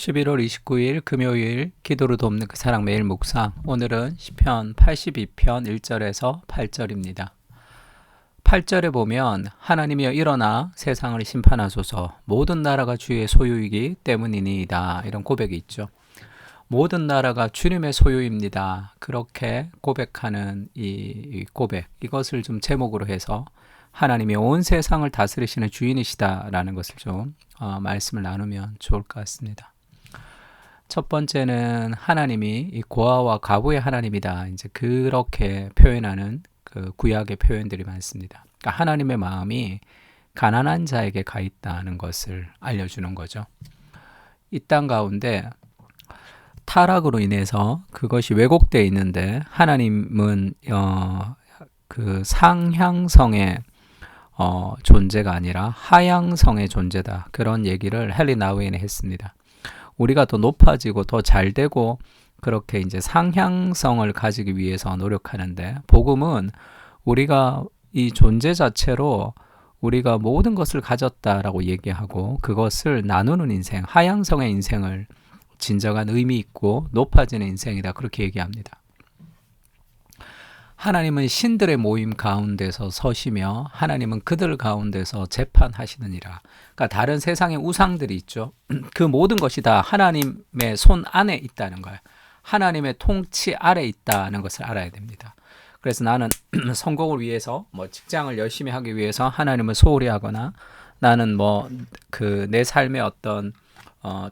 11월 29일 금요일 기도로 돕는 그 사랑 매일 묵상. 오늘은 시편 82편 1절에서 8절입니다. 8절에 보면 하나님이여 일어나 세상을 심판하소서 모든 나라가 주의 소유이기 때문이니이다. 이런 고백이 있죠. 모든 나라가 주님의 소유입니다. 그렇게 고백하는 이 고백, 이것을 좀 제목으로 해서 하나님이 온 세상을 다스리시는 주인이시다라는 것을 좀 말씀을 나누면 좋을 것 같습니다. 첫 번째는 하나님이 이 고아와 과부의 하나님이다. 이제 그렇게 표현하는 그 구약의 표현들이 많습니다. 그러니까 하나님의 마음이 가난한 자에게 가 있다는 것을 알려주는 거죠. 이 땅 가운데 타락으로 인해서 그것이 왜곡되어 있는데 하나님은 그 상향성의 존재가 아니라 하향성의 존재다. 그런 얘기를 헨리 나우엔이 했습니다. 우리가 더 높아지고 더 잘되고 그렇게 이제 상향성을 가지기 위해서 노력하는데, 복음은 우리가 이 존재 자체로 우리가 모든 것을 가졌다라고 얘기하고 그것을 나누는 인생, 하향성의 인생을 진정한 의미 있고 높아지는 인생이다. 그렇게 얘기합니다. 하나님은 신들의 모임 가운데서 서시며 하나님은 그들 가운데서 재판하시느니라. 그러니까 다른 세상의 우상들이 있죠. 그 모든 것이 다 하나님의 손 안에 있다는 거예요. 하나님의 통치 아래 있다는 것을 알아야 됩니다. 그래서 나는 성공을 위해서 직장을 열심히 하기 위해서 하나님을 소홀히 하거나, 나는 내 삶의 어떤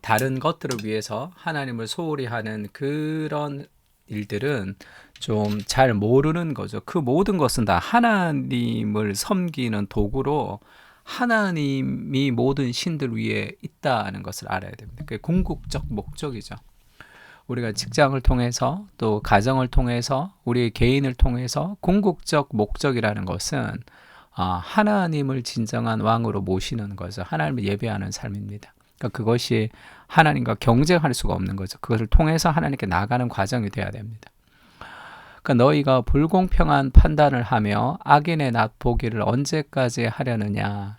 다른 것들을 위해서 하나님을 소홀히 하는 그런 일들은 좀 잘 모르는 거죠. 그 모든 것은 다 하나님을 섬기는 도구로 하나님이 모든 신들 위에 있다는 것을 알아야 됩니다. 그게 궁극적 목적이죠. 우리가 직장을 통해서 또 가정을 통해서 우리 개인을 통해서 궁극적 목적이라는 것은 하나님을 진정한 왕으로 모시는 거죠. 하나님을 예배하는 삶입니다. 그러니까 그것이 하나님과 경쟁할 수가 없는 거죠. 그것을 통해서 하나님께 나가는 과정이 돼야 됩니다. 그러니까 너희가 불공평한 판단을 하며 악인의 낫보기를 언제까지 하려느냐.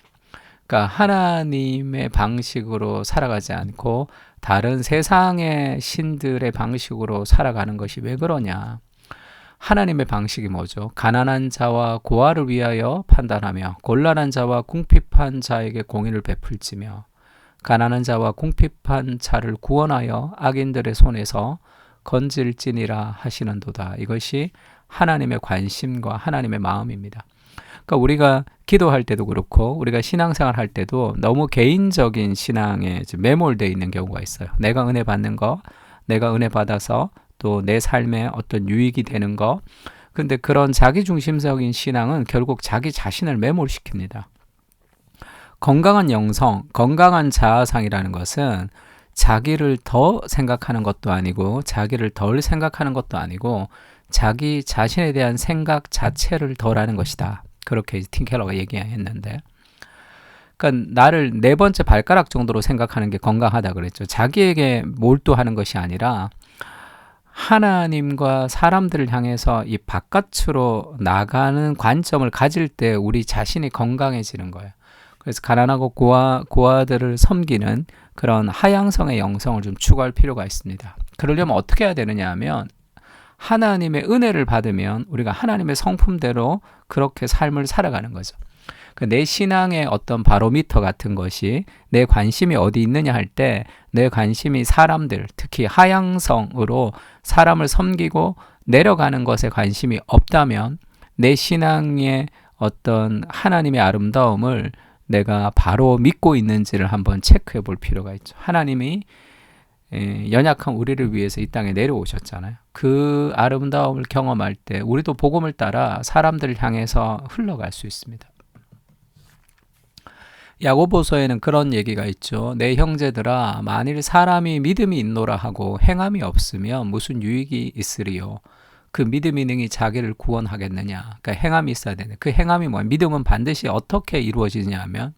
그러니까 하나님의 방식으로 살아가지 않고 다른 세상의 신들의 방식으로 살아가는 것이 왜 그러냐. 하나님의 방식이 뭐죠? 가난한 자와 고아를 위하여 판단하며 곤란한 자와 궁핍한 자에게 공의를 베풀지며 가난한 자와 궁핍한 자를 구원하여 악인들의 손에서 건질지니라 하시는도다. 이것이 하나님의 관심과 하나님의 마음입니다. 그러니까 우리가 기도할 때도 그렇고 우리가 신앙생활 할 때도 너무 개인적인 신앙에 매몰되어 있는 경우가 있어요. 내가 은혜 받는 거, 내가 은혜 받아서 또 내 삶에 어떤 유익이 되는 거. 근데 그런 자기중심적인 신앙은 결국 자기 자신을 매몰시킵니다. 건강한 영성, 건강한 자아상이라는 것은 자기를 더 생각하는 것도 아니고 자기를 덜 생각하는 것도 아니고 자기 자신에 대한 생각 자체를 덜 하는 것이다. 그렇게 팀 켈러가 얘기했는데, 그러니까 나를 네 번째 발가락 정도로 생각하는 게 건강하다 그랬죠. 자기에게 몰두하는 것이 아니라 하나님과 사람들을 향해서 이 바깥으로 나가는 관점을 가질 때 우리 자신이 건강해지는 거예요. 그래서 가난하고 고아들을 섬기는 그런 하향성의 영성을 좀 추구할 필요가 있습니다. 그러려면 어떻게 해야 되느냐 하면, 하나님의 은혜를 받으면 우리가 하나님의 성품대로 그렇게 삶을 살아가는 거죠. 내 신앙의 어떤 바로미터 같은 것이, 내 관심이 어디 있느냐 할 때 내 관심이 사람들, 특히 하향성으로 사람을 섬기고 내려가는 것에 관심이 없다면 내 신앙의 어떤 하나님의 아름다움을 내가 바로 믿고 있는지를 한번 체크해 볼 필요가 있죠. 하나님이 연약한 우리를 위해서 이 땅에 내려오셨잖아요. 그 아름다움을 경험할 때 우리도 복음을 따라 사람들을 향해서 흘러갈 수 있습니다. 야고보서에는 그런 얘기가 있죠. 내 형제들아, 만일 사람이 믿음이 있노라 하고 행함이 없으면 무슨 유익이 있으리요. 그 믿음이 능히 자기를 구원하겠느냐. 그러니까 행함이 있어야 되는데, 그 행함이 뭐야? 믿음은 반드시 어떻게 이루어지냐 하면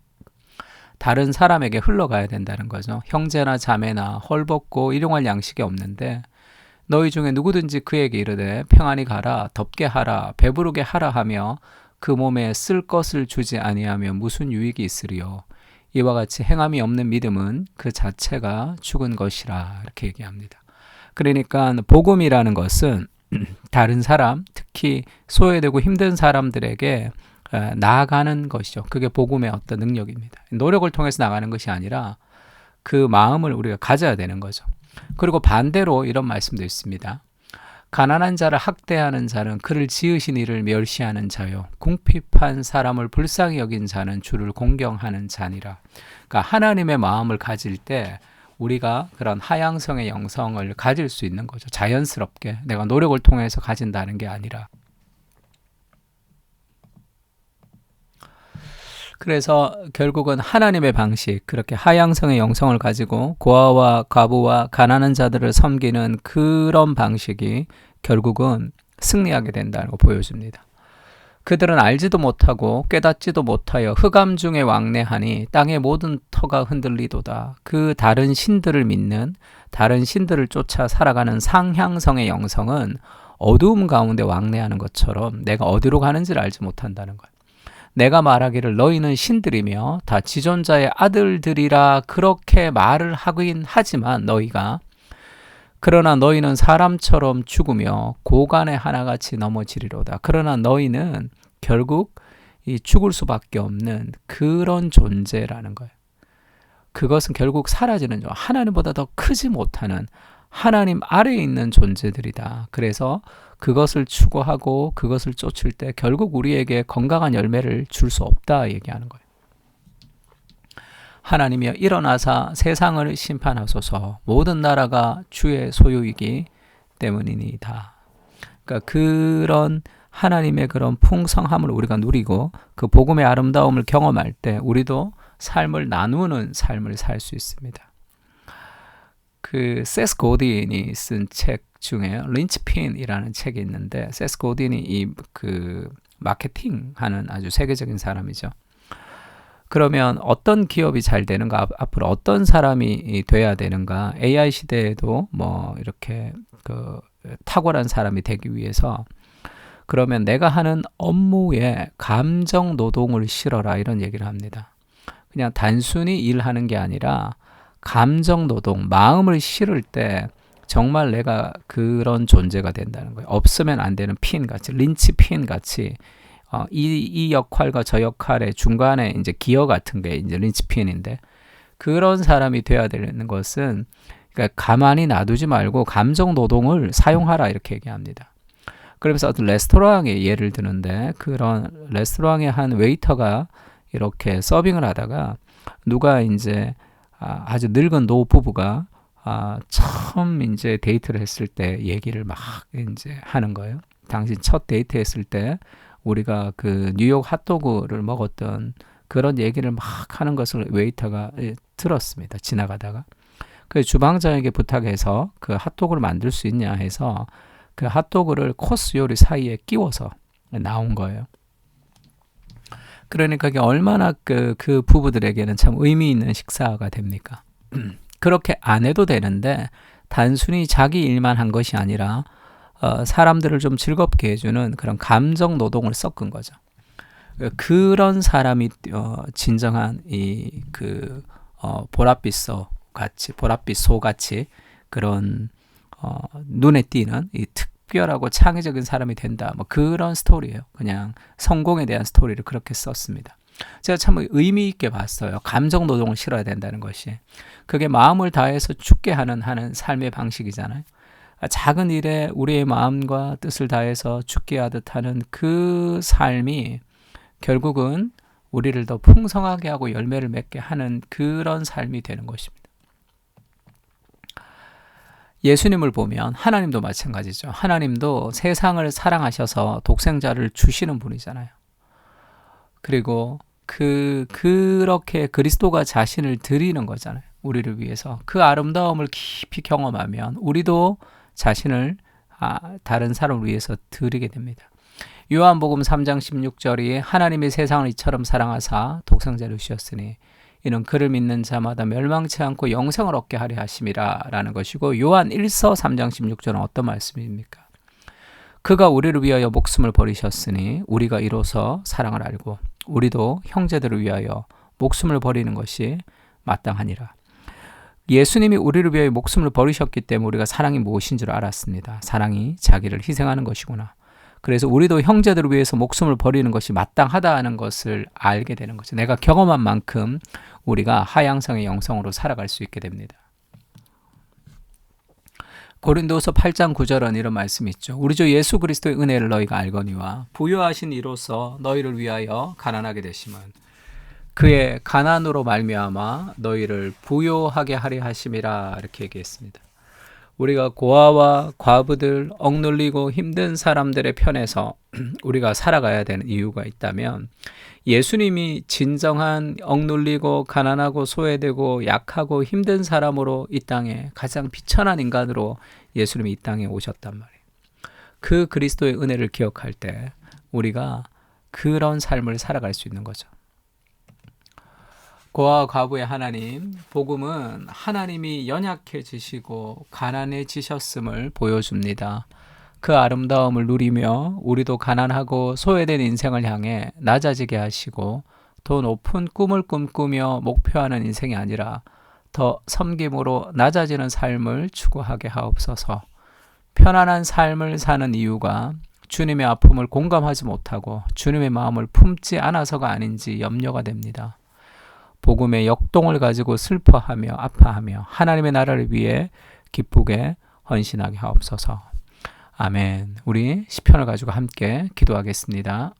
다른 사람에게 흘러가야 된다는 거죠. 형제나 자매나 헐벗고 일용할 양식이 없는데 너희 중에 누구든지 그에게 이르되 평안히 가라, 덥게 하라, 배부르게 하라 하며 그 몸에 쓸 것을 주지 아니하며 무슨 유익이 있으리요. 이와 같이 행함이 없는 믿음은 그 자체가 죽은 것이라 이렇게 얘기합니다. 그러니까 복음이라는 것은 다른 사람, 특히 소외되고 힘든 사람들에게 나아가는 것이죠. 그게 복음의 어떤 능력입니다. 노력을 통해서 나가는 것이 아니라 그 마음을 우리가 가져야 되는 거죠. 그리고 반대로 이런 말씀도 있습니다. 가난한 자를 학대하는 자는 그를 지으신 이를 멸시하는 자요, 궁핍한 사람을 불쌍히 여긴 자는 주를 공경하는 자니라. 그러니까 하나님의 마음을 가질 때 우리가 그런 하향성의 영성을 가질 수 있는 거죠. 자연스럽게 내가 노력을 통해서 가진다는 게 아니라. 그래서 결국은 하나님의 방식, 그렇게 하향성의 영성을 가지고 고아와 과부와 가난한 자들을 섬기는 그런 방식이 결국은 승리하게 된다는 거 보여줍니다. 그들은 알지도 못하고 깨닫지도 못하여 흑암 중에 왕래하니 땅의 모든 터가 흔들리도다. 그 다른 신들을 믿는, 다른 신들을 쫓아 살아가는 상향성의 영성은 어두움 가운데 왕래하는 것처럼 내가 어디로 가는지를 알지 못한다는 거예요. 내가 말하기를 너희는 신들이며 다 지존자의 아들들이라 그렇게 말을 하긴 하지만 너희가, 그러나 너희는 사람처럼 죽으며 고간의 하나같이 넘어지리로다. 그러나 너희는 결국 이 죽을 수밖에 없는 그런 존재라는 거예요. 그것은 결국 사라지는, 하나님보다 더 크지 못하는 하나님 아래에 있는 존재들이다. 그래서 그것을 추구하고 그것을 쫓을 때 결국 우리에게 건강한 열매를 줄 수 없다 얘기하는 거예요. 하나님이여 일어나사 세상을 심판하소서. 모든 나라가 주의 소유이기 때문이니이다. 그러니까 그런 하나님의 그런 풍성함을 우리가 누리고 그 복음의 아름다움을 경험할 때 우리도 삶을 나누는 삶을 살 수 있습니다. 그 세스 고딘이 쓴 책 중에 린치핀이라는 책이 있는데, 세스 고딘이 이 그 마케팅 하는 아주 세계적인 사람이죠. 그러면 어떤 기업이 잘 되는가, 앞으로 어떤 사람이 돼야 되는가, AI 시대에도 뭐 이렇게 그 탁월한 사람이 되기 위해서 그러면 내가 하는 업무에 감정 노동을 실어라 이런 얘기를 합니다. 그냥 단순히 일하는 게 아니라 감정 노동, 마음을 실을 때 정말 내가 그런 존재가 된다는 거예요. 없으면 안 되는 핀 같이, 린치 핀 같이 이 역할과 저 역할의 중간에 이제 기어 같은 게 이제 린치 핀인데, 그런 사람이 돼야 되는 것은 그러니까 가만히 놔두지 말고 감정 노동을 사용하라 이렇게 얘기합니다. 그러면서 어떤 레스토랑의 예를 드는데, 그런 레스토랑의 한 웨이터가 이렇게 서빙을 하다가 누가 이제 아주 늙은 노 부부가 처음 이제 데이트를 했을 때 얘기를 막 이제 하는 거예요. 당신 첫 데이트 했을 때 우리가 그 뉴욕 핫도그를 먹었던 그런 얘기를 막 하는 것을 웨이터가 들었습니다. 지나가다가. 그 주방장에게 부탁해서 그 핫도그를 만들 수 있냐 해서 그 핫도그를 코스 요리 사이에 끼워서 나온 거예요. 그러니까 이게 얼마나 그 부부들에게는 참 의미 있는 식사가 됩니까? 그렇게 안 해도 되는데 단순히 자기 일만 한 것이 아니라 사람들을 좀 즐겁게 해주는 그런 감정 노동을 섞은 거죠. 그런 사람이 진정한 이 그 보랏빛 소 같이 그런 눈에 띄는 이 특별하고 창의적인 사람이 된다. 뭐 그런 스토리예요. 그냥 성공에 대한 스토리를 그렇게 썼습니다. 제가 참 의미 있게 봤어요. 감정 노동을 실어야 된다는 것이. 그게 마음을 다해서 죽게 하는 삶의 방식이잖아요. 작은 일에 우리의 마음과 뜻을 다해서 죽게 하듯 하는 그 삶이 결국은 우리를 더 풍성하게 하고 열매를 맺게 하는 그런 삶이 되는 것입니다. 예수님을 보면 하나님도 마찬가지죠. 하나님도 세상을 사랑하셔서 독생자를 주시는 분이잖아요. 그리고 그렇게 그리스도가 자신을 드리는 거잖아요. 우리를 위해서. 그 아름다움을 깊이 경험하면 우리도 자신을 다른 사람을 위해서 드리게 됩니다. 요한복음 3장 16절이 하나님이 세상을 이처럼 사랑하사 독생자를 주셨으니 이는 그를 믿는 자마다 멸망치 않고 영생을 얻게 하려 하심이라 라는 것이고, 요한 1서 3장 16절은 어떤 말씀입니까? 그가 우리를 위하여 목숨을 버리셨으니 우리가 이로써 사랑을 알고 우리도 형제들을 위하여 목숨을 버리는 것이 마땅하니라. 예수님이 우리를 위하여 목숨을 버리셨기 때문에 우리가 사랑이 무엇인 줄 알았습니다. 사랑이 자기를 희생하는 것이구나. 그래서 우리도 형제들을 위해서 목숨을 버리는 것이 마땅하다는 것을 알게 되는 거죠. 내가 경험한 만큼 우리가 하향성의 영성으로 살아갈 수 있게 됩니다. 고린도서 8장 9절은 이런 말씀이 있죠. 우리 주 예수 그리스도의 은혜를 너희가 알거니와 부요하신 이로써 너희를 위하여 가난하게 되심은 그의 가난으로 말미암아 너희를 부요하게 하려 하심이라 이렇게 얘기했습니다. 우리가 고아와 과부들, 억눌리고 힘든 사람들의 편에서 우리가 살아가야 되는 이유가 있다면 예수님이 진정한 억눌리고 가난하고 소외되고 약하고 힘든 사람으로 이 땅에 가장 비천한 인간으로 예수님이 이 땅에 오셨단 말이에요. 그 그리스도의 은혜를 기억할 때 우리가 그런 삶을 살아갈 수 있는 거죠. 고아와 과부의 하나님, 복음은 하나님이 연약해지시고 가난해지셨음을 보여줍니다. 그 아름다움을 누리며 우리도 가난하고 소외된 인생을 향해 낮아지게 하시고 더 높은 꿈을 꿈꾸며 목표하는 인생이 아니라 더 섬김으로 낮아지는 삶을 추구하게 하옵소서. 편안한 삶을 사는 이유가 주님의 아픔을 공감하지 못하고 주님의 마음을 품지 않아서가 아닌지 염려가 됩니다. 복음의 역동을 가지고 슬퍼하며 아파하며 하나님의 나라를 위해 기쁘게 헌신하게 하옵소서. 아멘. 우리 시편을 가지고 함께 기도하겠습니다.